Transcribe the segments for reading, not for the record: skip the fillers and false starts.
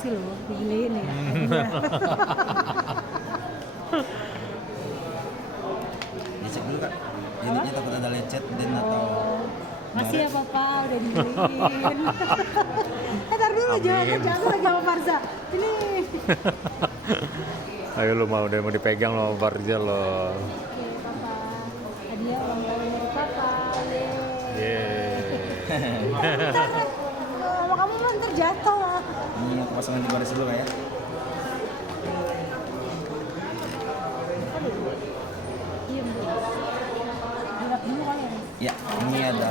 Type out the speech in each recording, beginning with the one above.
promosi loh, digiliin ya. Dicek dulu kak, unitnya takut ada lecet dan atau Masih ya papa, udah digiliin. Ntar dulu jangan sama Farza. Ini. Ayo lo mau dipegang lo Farza lo. Oke papa, hadiah ulang tahun dari papa. Ntar, sama kamu mah ntar jatuh lah. ini aku pasangin di baris dulu kak ya. Iya betul. Gerak dulu kali ya. Ya, ini ada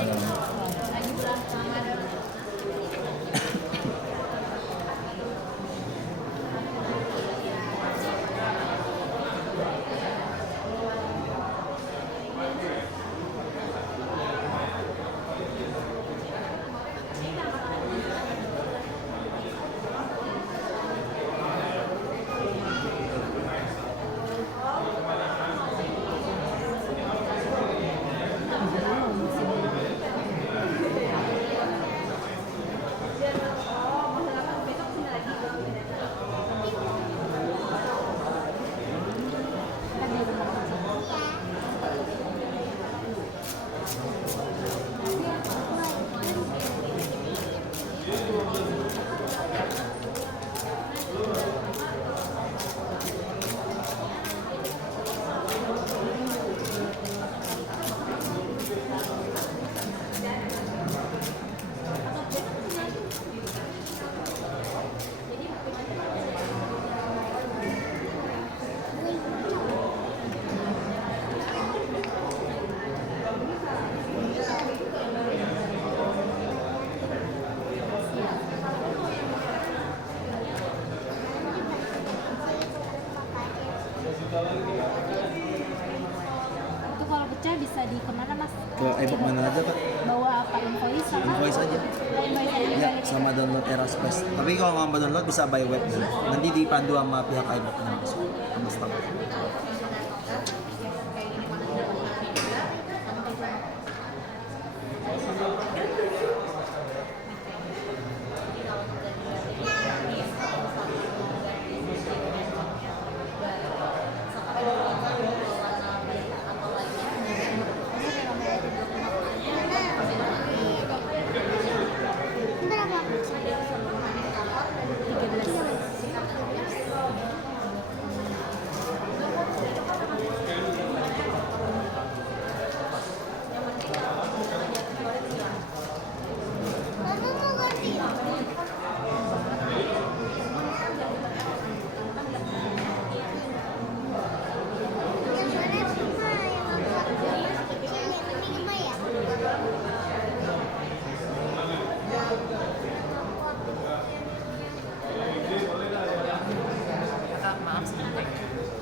Itu kalau pecah bisa di kemana mas? ke iBook mana aja kak? Bawa apa? Invoice sama? Invoice aja. Invoice aja Ya, balik. sama download Aerospace. Tapi kalau nggak download bisa by web dulu. Nanti dipandu sama pihak iBook sama staff.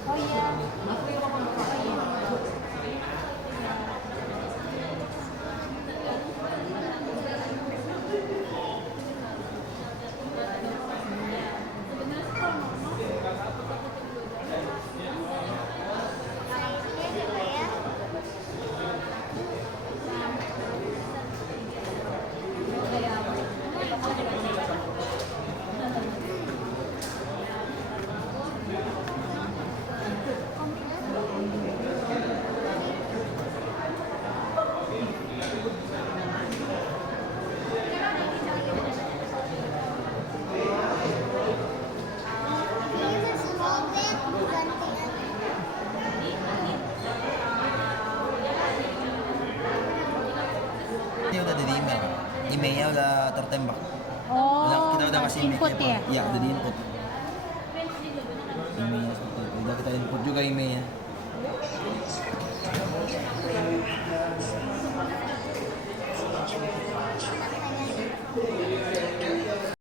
Oh iya. Ini udah ada di email. Emailnya udah tertembak. Oh. Kita udah kasih input emailnya ya? Iya, udah di input. Emailnya seperti itu. Udah kita input juga emailnya.